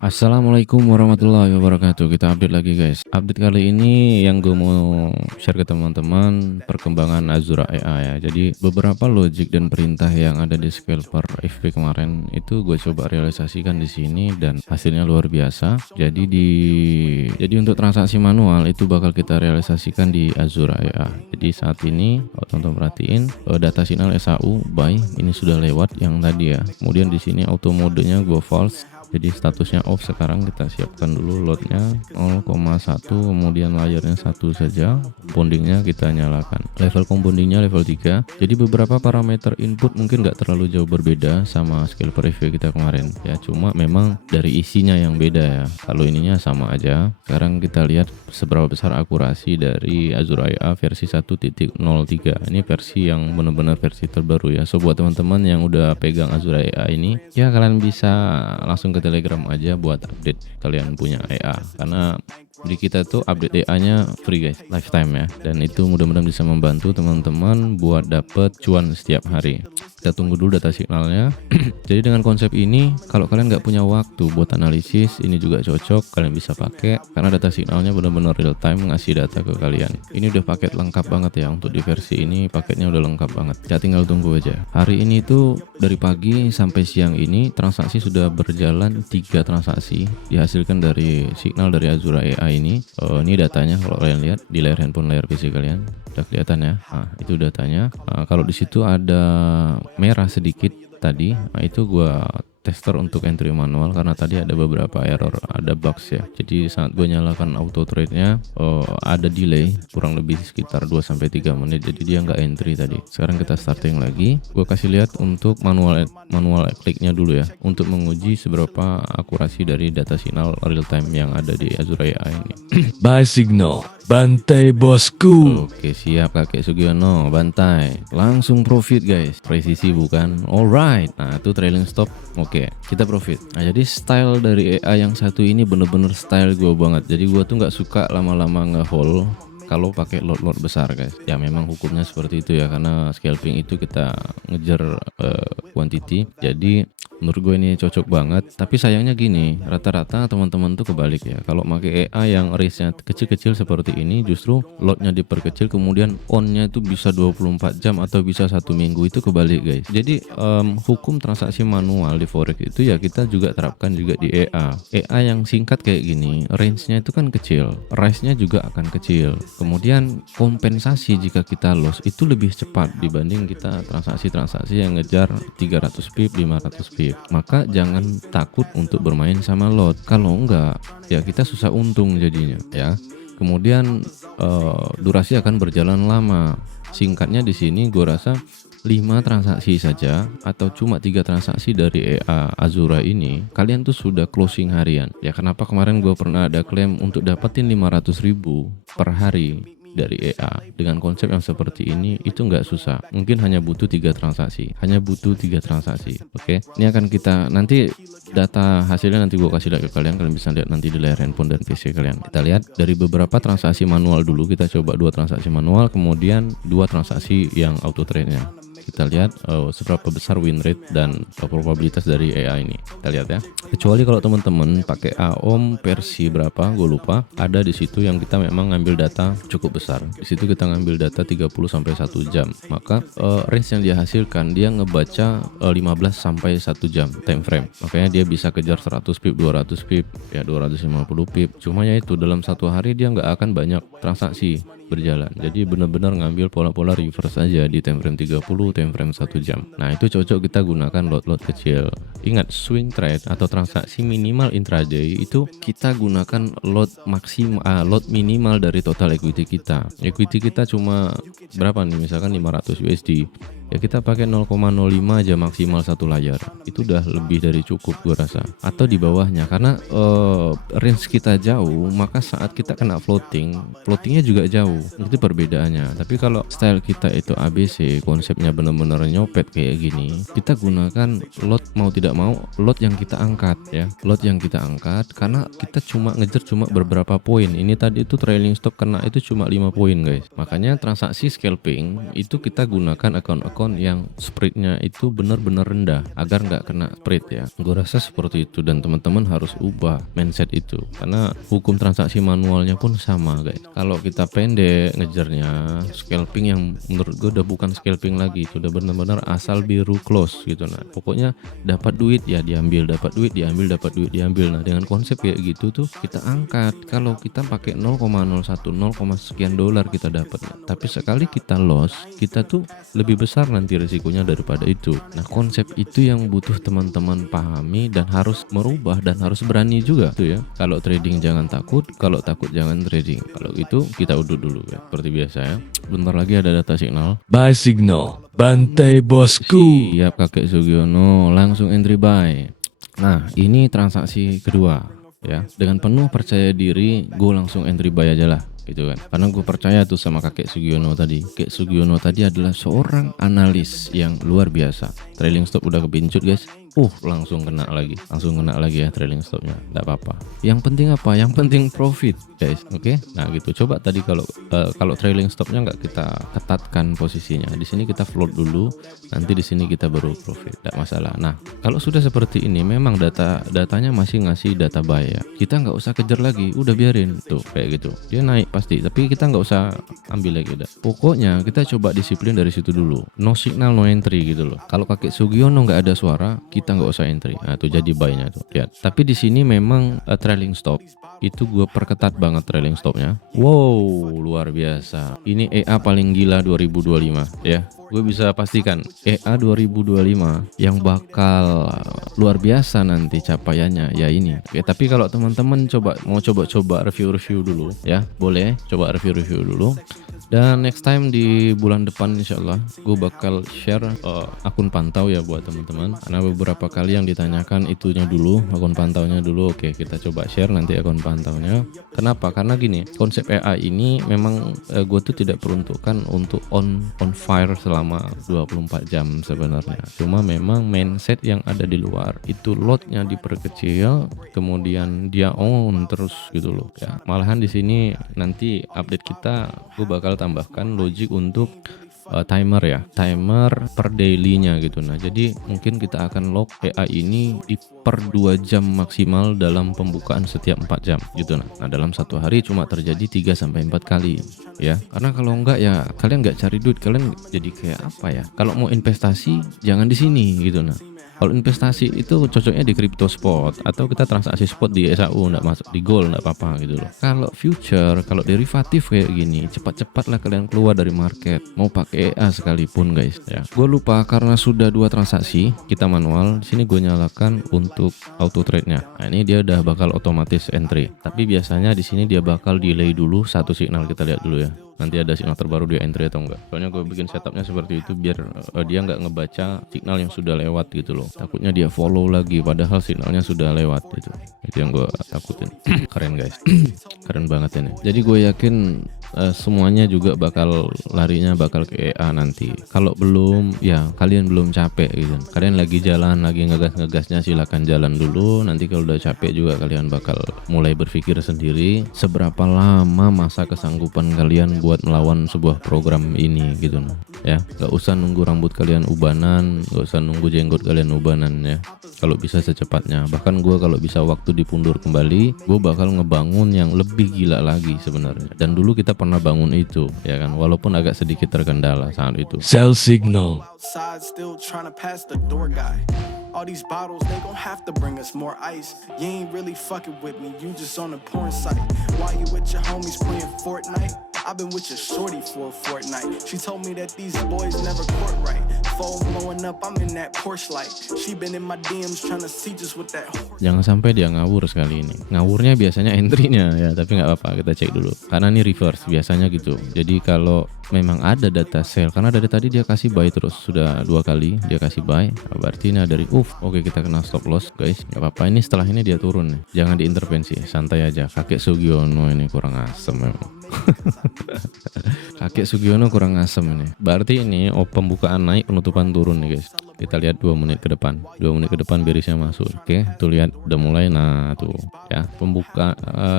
Assalamualaikum warahmatullahi wabarakatuh. Kita update lagi guys. Update kali ini yang gue mau share ke teman-teman perkembangan Azura AI ya. Jadi beberapa logic dan perintah yang ada di scalper FP kemarin itu gue coba realisasikan di sini dan hasilnya luar biasa. Jadi untuk transaksi manual itu bakal kita realisasikan di Azura AI. Jadi saat ini kalau teman-teman perhatiin data signal SAU buy ini sudah lewat yang tadi ya. Kemudian di sini auto modenya gue false. Jadi statusnya off. Sekarang kita siapkan dulu loadnya 0,1, kemudian layarnya 1 saja, compoundingnya kita nyalakan, level compoundingnya level 3. Jadi beberapa parameter input mungkin nggak terlalu jauh berbeda sama scale preview kita kemarin ya, cuma memang dari isinya yang beda ya. Kalau ininya sama aja. Sekarang kita lihat seberapa besar akurasi dari Azura AI versi 1.03. Ini versi yang benar-benar versi terbaru ya. So buat teman-teman yang udah pegang Azura AI ini ya, kalian bisa langsung ke Telegram aja buat update kalian punya EA, karena di kita tuh update EA-nya free guys, lifetime ya, dan itu mudah-mudahan bisa membantu teman-teman buat dapet cuan setiap hari. Kita tunggu dulu data signalnya. Jadi dengan konsep ini, kalau kalian nggak punya waktu buat analisis, ini juga cocok, kalian bisa pakai karena data signalnya benar-benar real time ngasih data ke kalian. Ini udah paket lengkap banget ya, untuk di versi ini paketnya udah lengkap banget. Ya tinggal tunggu aja. Hari ini tuh dari pagi sampai siang ini transaksi sudah berjalan 3 transaksi dihasilkan dari signal dari Azura AI ini. Ini datanya kalau kalian lihat di layar handphone, layar PC kalian udah kelihatan ya. Nah, itu datanya. Kalau di situ ada merah sedikit tadi, nah itu gua tester untuk entry manual karena tadi ada beberapa error, ada bugs ya. Jadi saat gue nyalakan auto trade nya ada delay kurang lebih sekitar 2-3 menit, jadi dia nggak entry tadi. Sekarang kita starting lagi, gue kasih lihat untuk manual kliknya dulu ya, untuk menguji seberapa akurasi dari data signal real time yang ada di Azura AI ini. Buy signal, bantai bosku. Oke siap Kakek Sugiono, bantai langsung profit guys, presisi bukan? Alright, nah itu trailing stop. Oke, kita profit. Nah jadi style dari AI yang satu ini bener-bener style gue banget. Jadi gue tuh nggak suka lama-lama nge-hold kalau pakai lot besar guys. Ya memang hukumnya seperti itu ya, karena scalping itu kita ngejar quantity. Jadi menurut gue ini cocok banget. Tapi sayangnya gini, rata-rata teman-teman tuh kebalik ya. Kalau pakai AI yang range-nya kecil-kecil seperti ini, justru lotnya diperkecil, kemudian on-nya itu bisa 24 jam atau bisa 1 minggu, itu kebalik guys. Jadi hukum transaksi manual di forex itu ya kita juga terapkan juga di AI. AI yang singkat kayak gini, range-nya itu kan kecil, rise-nya juga akan kecil. Kemudian kompensasi jika kita loss itu lebih cepat dibanding kita transaksi-transaksi yang ngejar 300 pip, 500 pip. Maka jangan takut untuk bermain sama lot. Kalau enggak, ya kita susah untung jadinya ya. Kemudian durasi akan berjalan lama. Singkatnya di sini gue rasa 5 transaksi saja atau cuma 3 transaksi dari EA Azura ini, kalian tuh sudah closing harian. Ya kenapa kemarin gue pernah ada klaim untuk dapetin 500.000 per hari dari EA dengan konsep yang seperti ini, itu nggak susah. Mungkin hanya butuh 3 transaksi, Oke, ini akan kita nanti data hasilnya nanti gue kasih lihat ke kalian bisa lihat nanti di layar handphone dan PC kalian. Kita lihat dari beberapa transaksi manual dulu, kita coba 2 transaksi manual, kemudian 2 transaksi yang auto trade nya. Kita lihat seberapa besar win rate dan probabilitas dari AI ini. Kita lihat ya. Kecuali kalau teman-teman pakai AOM versi berapa, gue lupa. Ada di situ yang kita memang ngambil data cukup besar. Di situ kita ngambil data 30 sampai 1 jam. Maka range yang dia hasilkan dia ngebaca 15 sampai 1 jam time frame. Makanya dia bisa kejar 100 pip, 200 pip, ya 250 pip. Cuma ya itu dalam satu hari dia nggak akan banyak transaksi berjalan. Jadi benar-benar ngambil pola-pola reverse aja di time frame 30, time frame 1 jam. Nah, itu cocok kita gunakan lot-lot kecil. Ingat, swing trade atau transaksi minimal intraday itu kita gunakan lot minimal dari total equity kita. Equity kita cuma berapa nih? Misalkan 500 USD. Ya kita pakai 0,05 aja maksimal satu layar. Itu udah lebih dari cukup gue rasa. Atau di bawahnya, karena range kita jauh, maka saat kita kena floatingnya juga jauh. itu perbedaannya. Tapi kalau style kita itu ABC, konsepnya bener-bener nyopet kayak gini, kita gunakan lot mau tidak mau, lot yang kita angkat ya, lot yang kita angkat karena kita cuma ngejar cuma beberapa poin. Ini tadi itu trailing stop kena itu cuma 5 poin guys. Makanya transaksi scalping itu kita gunakan akun-akun yang spreadnya itu benar-benar rendah agar nggak kena spread ya. Gue rasa seperti itu, dan teman-teman harus ubah mindset itu karena hukum transaksi manualnya pun sama guys. Kalau kita pendek ngejarnya, scalping yang menurut gue udah bukan scalping lagi, itu udah benar-benar asal biru close gitu. Nah pokoknya dapat duit ya diambil, dapat duit diambil, dapat duit diambil. Nah dengan konsep kayak gitu tuh kita angkat. Kalau kita pakai 0,01 0, sekian dolar kita dapat, tapi sekali kita loss kita tuh lebih besar nanti resikonya daripada itu. Nah konsep itu yang butuh teman-teman pahami dan harus merubah dan harus berani juga tuh ya. Kalau trading jangan takut, kalau takut jangan trading. Kalau gitu kita udut dulu ya, seperti biasa ya. Bentar lagi ada data signal. Buy signal, bantai bosku. Siap kakek Sugiono, langsung entry buy. Nah ini transaksi kedua ya. Dengan penuh percaya diri gue langsung entry buy aja lah gitu kan, karena gue percaya tuh sama kakek Sugiono tadi. Kakek Sugiono tadi adalah seorang analis yang luar biasa. Trailing stop udah kebincut guys, langsung kena lagi ya trailing stopnya. Nggak apa-apa, yang penting apa, yang penting profit guys. Oke. Nah gitu, coba tadi kalau trailing stopnya nggak kita ketatkan posisinya, di sini kita float dulu, nanti di sini kita baru profit, nggak masalah. Nah kalau sudah seperti ini memang datanya masih ngasih data buy ya, kita nggak usah kejar lagi, udah biarin tuh kayak gitu, dia naik pasti, tapi kita nggak usah ambil lagi udah. Pokoknya kita coba disiplin dari situ dulu, no signal no entry gitu loh. Kalau kakek Sugiono nggak ada suara, kita nggak usah entry. Nah tuh jadi buy-nya tuh lihat. Tapi di sini memang trailing stop itu gue perketat banget trailing stopnya. Wow luar biasa, ini EA paling gila 2025 ya. Gue bisa pastikan EA 2025 yang bakal luar biasa nanti capaiannya ya ini. Oke, tapi kalau teman-teman mau coba review dulu ya, boleh coba review dulu. Dan next time di bulan depan insyaallah gue bakal share akun pantau ya buat teman-teman. Karena beberapa kali yang ditanyakan itunya dulu, akun pantaunya dulu. Oke, kita coba share nanti akun pantaunya. Kenapa? Karena gini, konsep AI ini memang gue tuh tidak peruntukkan untuk on fire selama 24 jam sebenarnya. Cuma memang mindset yang ada di luar itu lotnya diperkecil, kemudian dia on terus gitu loh ya. Malahan di sini nanti update kita gue bakal tambahkan logic untuk timer ya, timer per daily-nya gitu. Nah jadi mungkin kita akan lock AI ini di per 2 jam maksimal dalam pembukaan setiap 4 jam gitu. Nah dalam satu hari cuma terjadi 3-4 kali ya, karena kalau enggak ya kalian nggak cari duit, kalian jadi kayak apa ya, kalau mau investasi jangan di sini gitu. Nah kalau investasi itu cocoknya di crypto spot atau kita transaksi spot di SAU, nggak masuk di gold nggak apa-apa gitu loh. Kalau future, kalau derivatif kayak gini, cepat-cepatlah kalian keluar dari market. Mau pakai EA sekalipun guys ya. Gue lupa karena sudah 2 transaksi kita manual. Di sini gue nyalakan untuk auto trade-nya. Nah ini dia udah bakal otomatis entry. Tapi biasanya di sini dia bakal delay dulu satu signal, kita lihat dulu ya. Nanti ada signal terbaru dia entry atau enggak. Soalnya gue bikin setupnya seperti itu biar dia nggak ngebaca signal yang sudah lewat gitu loh. Takutnya dia follow lagi padahal signalnya sudah lewat gitu. Itu yang gue takutin. Keren guys. Keren banget ini. Jadi gue yakin semuanya juga bakal larinya bakal ke EA nanti. Kalau belum ya kalian belum capek gitu. Kalian lagi jalan, lagi ngegasnya silakan jalan dulu. Nanti kalau udah capek juga kalian bakal mulai berpikir sendiri seberapa lama masa kesanggupan kalian buat melawan sebuah program ini gitu nah. Ya gak usah nunggu rambut kalian ubanan, gak usah nunggu jenggot kalian ubanan ya. Kalau bisa secepatnya, bahkan gue kalau bisa waktu dipundur kembali, gue bakal ngebangun yang lebih gila lagi sebenarnya. Dan dulu kita pernah bangun itu ya kan, walaupun agak sedikit terkendala saat itu. Sell signal. All these bottles, they gon' have to bring us more ice. You ain't really fucking with me, you just on a porn site. While you with your homies playing Fortnite, I've been with your shorty for a fortnight. She told me that these boys never court right. Phone blowing up, I'm in that Porsche light. She been in my DMs trying to see just what that. Jangan sampai dia ngawur sekali ini. Ngawurnya biasanya entry-nya ya, tapi nggak apa-apa, kita cek dulu. Karena ini reverse biasanya gitu. Jadi kalau memang ada data sell, karena dari tadi dia kasih buy terus, sudah 2 kali dia kasih buy, berarti ini dari oke kita kena stop loss guys, nggak apa-apa. Ini setelah ini dia turun nih, jangan diintervensi, santai aja. Kakek Sugiono ini kurang asem memang. Kakek Sugiono kurang asem ini. Berarti ini pembukaan naik, penutupan turun nih guys. Kita lihat 2 menit ke depan. 2 menit ke depan berisnya masuk. Oke, tuh lihat udah mulai. Nah, tuh ya, pembuka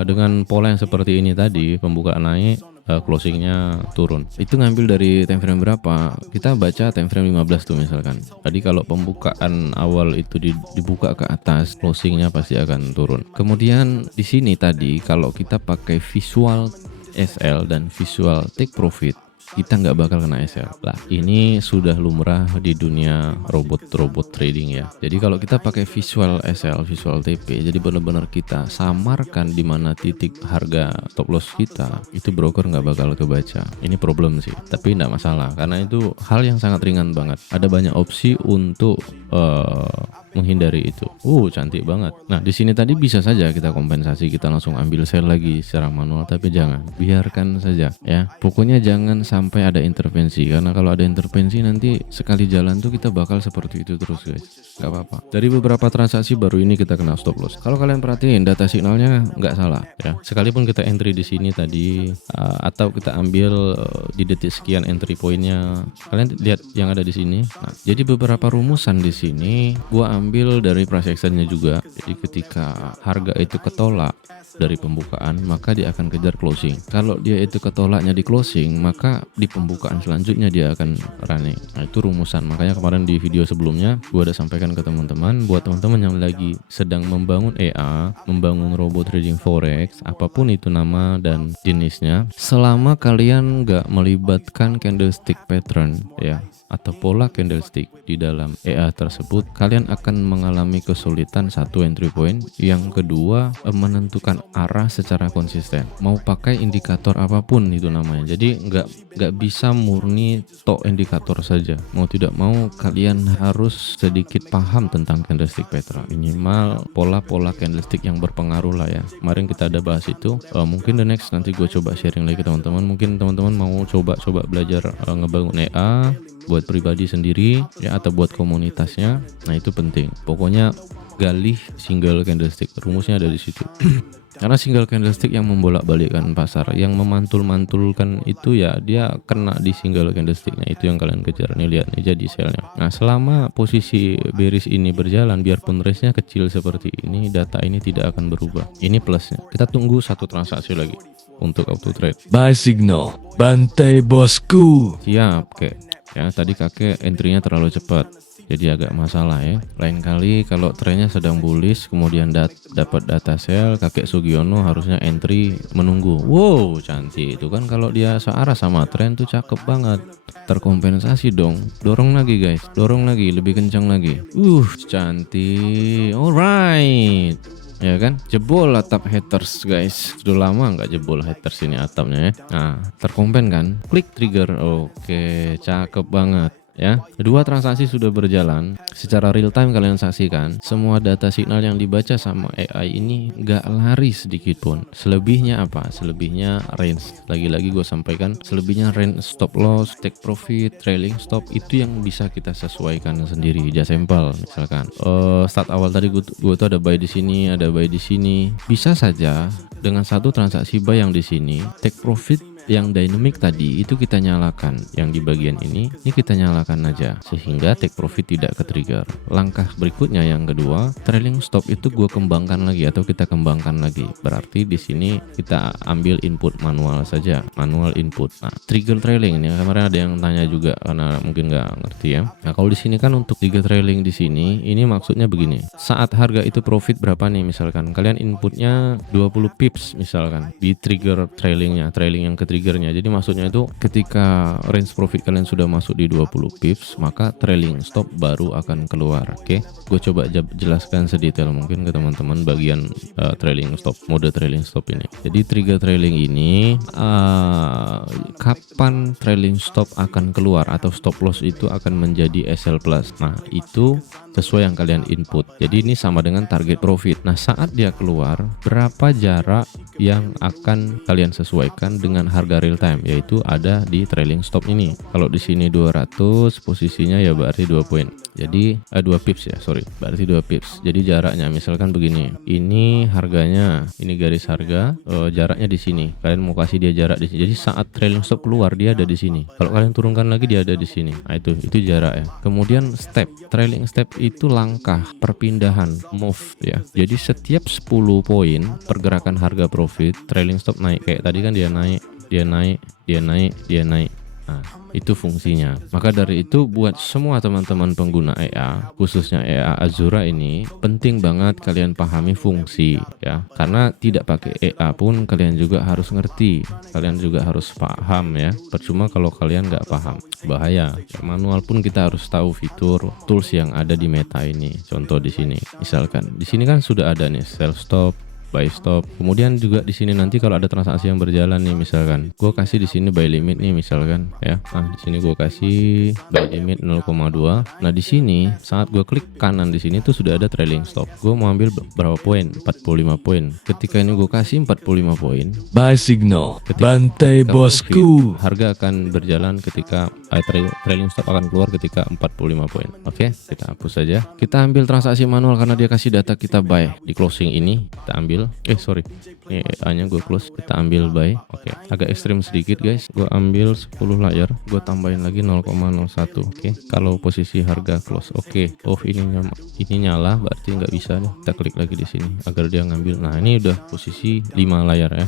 dengan pola yang seperti ini tadi, pembukaan naik, closingnya turun. Itu ngambil dari time frame berapa? Kita baca time frame 15 tuh misalkan. Tadi kalau pembukaan awal itu dibuka ke atas, closingnya pasti akan turun. Kemudian di sini tadi kalau kita pakai visual SL dan visual take profit, kita nggak bakal kena SL lah. Ini sudah lumrah di dunia robot trading ya. Jadi kalau kita pakai visual SL, visual TP, jadi benar-benar kita samarkan di mana titik harga stop loss kita, itu broker nggak bakal kebaca. Ini problem sih, tapi nggak masalah karena itu hal yang sangat ringan banget. Ada banyak opsi untuk menghindari itu. Cantik banget. Nah, di sini tadi bisa saja kita kompensasi, kita langsung ambil sell lagi secara manual, tapi jangan, biarkan saja ya. Pokoknya jangan sampai ada intervensi, karena kalau ada intervensi nanti sekali jalan tuh kita bakal seperti itu terus guys. Gak apa-apa. Dari beberapa transaksi baru ini kita kena stop loss. Kalau kalian perhatiin data signalnya nggak salah ya. Sekalipun kita entry di sini tadi atau kita ambil di detik sekian entry pointnya, kalian lihat yang ada di sini. Nah, jadi beberapa rumusan di sini gua ambil dari price actionnya juga. Jadi ketika harga itu ketolak dari pembukaan, maka dia akan kejar closing. Kalau dia itu ketolaknya di closing, maka di pembukaan selanjutnya dia akan running. Nah, itu rumusan. Makanya kemarin di video sebelumnya gua udah sampaikan ke teman-teman, buat teman-teman yang lagi sedang membangun EA, membangun robot trading forex, apapun itu nama dan jenisnya, selama kalian nggak melibatkan candlestick pattern ya, atau pola candlestick di dalam EA tersebut, kalian akan mengalami kesulitan satu entry point, yang kedua menentukan arah secara konsisten. Mau pakai indikator apapun itu namanya. Jadi nggak bisa murni tok indikator saja. Mau tidak mau kalian harus sedikit paham tentang candlestick pattern. Minimal pola-pola candlestick yang berpengaruh lah ya. Kemarin kita ada bahas itu. Mungkin the next nanti gue coba sharing lagi teman-teman. Mungkin teman-teman mau coba belajar ngebangun EA buat pribadi sendiri ya, atau buat komunitasnya. Nah, itu penting. Pokoknya galih single candlestick. Rumusnya ada di situ. Karena single candlestick yang membolak-balikkan pasar, yang memantul-mantulkan itu ya dia kena di single candlesticknya, itu yang kalian kejar. Nih lihat nih jadi sellnya. Nah, selama posisi bearish ini berjalan, biarpun range-nya kecil seperti ini, data ini tidak akan berubah. Ini plusnya. Kita tunggu satu transaksi lagi untuk auto trade. Buy signal. Bantai bosku. Siap, oke. Ya, tadi kakek entry-nya terlalu cepat, jadi agak masalah ya. Lain kali kalau trennya sedang bullish kemudian dapat data sell, kakek Sugiono harusnya entry menunggu. Wow, cantik itu kan. Kalau dia searah sama tren tuh cakep banget. Terkompensasi dong. Dorong lagi guys, dorong lagi, lebih kencang lagi. Cantik. Alright. Ya kan, jebol atap haters guys. Sudah lama nggak jebol haters ini atapnya ya. Nah, terkompen kan, klik trigger. Oke, cakep banget ya. Kedua transaksi sudah berjalan secara real time. Kalian saksikan semua data signal yang dibaca sama AI ini nggak lari sedikit pun. Selebihnya apa? Selebihnya range. Lagi-lagi gue sampaikan, selebihnya range, stop loss, take profit, trailing stop, itu yang bisa kita sesuaikan sendiri. Just sampel misalkan start awal tadi gue tuh ada buy di sini, ada buy di sini. Bisa saja dengan satu transaksi buy yang di sini, take profit yang dynamic tadi itu kita nyalakan, yang di bagian ini kita nyalakan aja sehingga take profit tidak ke trigger. Langkah berikutnya yang kedua, trailing stop itu gue kembangkan lagi atau kita kembangkan lagi. Berarti di sini kita ambil input manual saja, manual input. Nah, trigger trailing ini kemarin ada yang tanya juga karena mungkin nggak ngerti ya. Nah, kalau di sini kan untuk trigger trailing di sini ini maksudnya begini. Saat harga itu profit berapa nih, misalkan kalian inputnya 20 pips misalkan di trigger trailingnya, trailing yang ke triggernya. Jadi maksudnya itu ketika range profit kalian sudah masuk di 20 pips, maka trailing stop baru akan keluar. Oke, gue coba jelaskan sedetail mungkin ke teman-teman bagian trailing stop, mode trailing stop ini. Jadi trigger trailing ini kapan trailing stop akan keluar atau stop loss itu akan menjadi SL plus. Nah, itu sesuai yang kalian input. Jadi ini sama dengan target profit. Nah, saat dia keluar, berapa jarak yang akan kalian sesuaikan dengan harga real time, yaitu ada di trailing stop ini. Kalau di sini 200 posisinya ya berarti 2 poin. Jadi 2 pips ya, sorry. Berarti 2 pips. Jadi jaraknya misalkan begini. Ini harganya, ini garis harga, jaraknya di sini. Kalian mau kasih dia jarak di sini. Jadi saat trailing stop keluar dia ada di sini. Kalau kalian turunkan lagi dia ada di sini. Nah, itu jarak ya. Kemudian step. Trailing step itu langkah perpindahan, move ya. Jadi setiap 10 poin pergerakan harga profit, trailing stop naik. Kayak tadi kan dia naik, dia naik, dia naik, dia naik. Nah, itu fungsinya. Maka dari itu buat semua teman-teman pengguna EA, khususnya EA Azura ini, penting banget kalian pahami fungsi ya. Karena tidak pakai EA pun kalian juga harus ngerti. Kalian juga harus paham ya. Percuma kalau kalian nggak paham, bahaya. Manual pun kita harus tahu fitur tools yang ada di Meta ini. Contoh di sini. Misalkan di sini kan sudah ada nih sell stop, buy stop. Kemudian juga di sini nanti kalau ada transaksi yang berjalan nih, misalkan gue kasih di sini buy limit nih misalkan ya. Nah, di sini gue kasih buy limit 0,2. Nah, di sini saat gue klik kanan di sini tuh sudah ada trailing stop. Gue mau ambil berapa poin? 45 poin. Ketika ini gue kasih 45 poin, Buy signal. Bantai ketika bosku. harga akan berjalan ketika trailing stop akan keluar ketika 45 poin. Oke, kita hapus saja. Kita ambil transaksi manual karena dia kasih data kita buy di closing ini. Kita ambil sorry, ini EA-nya gue close. Kita ambil buy. Oke, agak ekstrim sedikit guys. Gue ambil 10 layar, gue tambahin lagi 0,01. Oke, kalau posisi harga close. Oke, ini nyala, berarti nggak bisa nih. Kita klik lagi di sini agar dia ngambil. Nah, ini udah posisi 5 layar ya.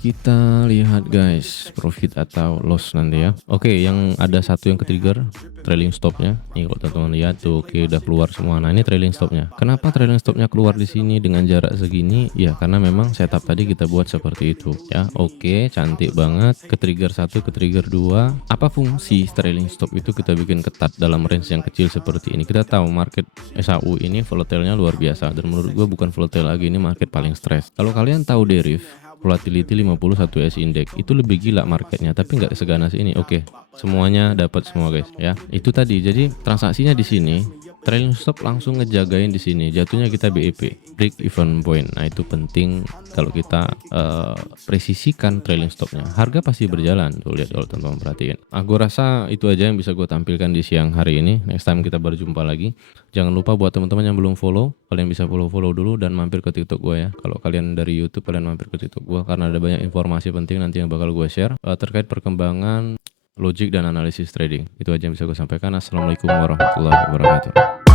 Kita lihat guys, profit atau loss nanti ya. Oke, yang ada satu yang ke-trigger trailing stopnya. Nih kalau teman-teman lihat tuh, oke udah keluar semua. Nah, ini trailing stopnya. Kenapa trailing stopnya keluar di sini dengan jarak segini? Ya karena memang setup tadi kita buat seperti itu ya. Oke, cantik banget. Ke-trigger 1, ke-trigger 2. Apa fungsi trailing stop itu kita bikin ketat dalam range yang kecil seperti ini. Kita tahu market SAU ini volatilenya luar biasa, dan menurut gua bukan volatile lagi, ini market paling stres. Kalau kalian tahu deriv volatility 51 S index itu lebih gila marketnya, tapi nggak seganas ini. Oke, semuanya dapat semua guys ya. Itu tadi. Jadi transaksinya di sini trailing stop langsung ngejagain di sini. Jatuhnya kita BEP, break even point. Nah, itu penting kalau kita presisikan trailing stopnya. Harga pasti berjalan. Tuh lihat kalau teman-teman perhatiin. Aku rasa itu aja yang bisa gue tampilkan di siang hari ini. Next time kita berjumpa lagi. Jangan lupa buat teman-teman yang belum follow, kalian bisa follow dulu dan mampir ke TikTok gue ya. Kalau kalian dari YouTube, kalian mampir ke TikTok gue karena ada banyak informasi penting nanti yang bakal gue share terkait perkembangan logik dan analisis trading. Itu aja yang bisa gue sampaikan. Assalamualaikum warahmatullahi wabarakatuh.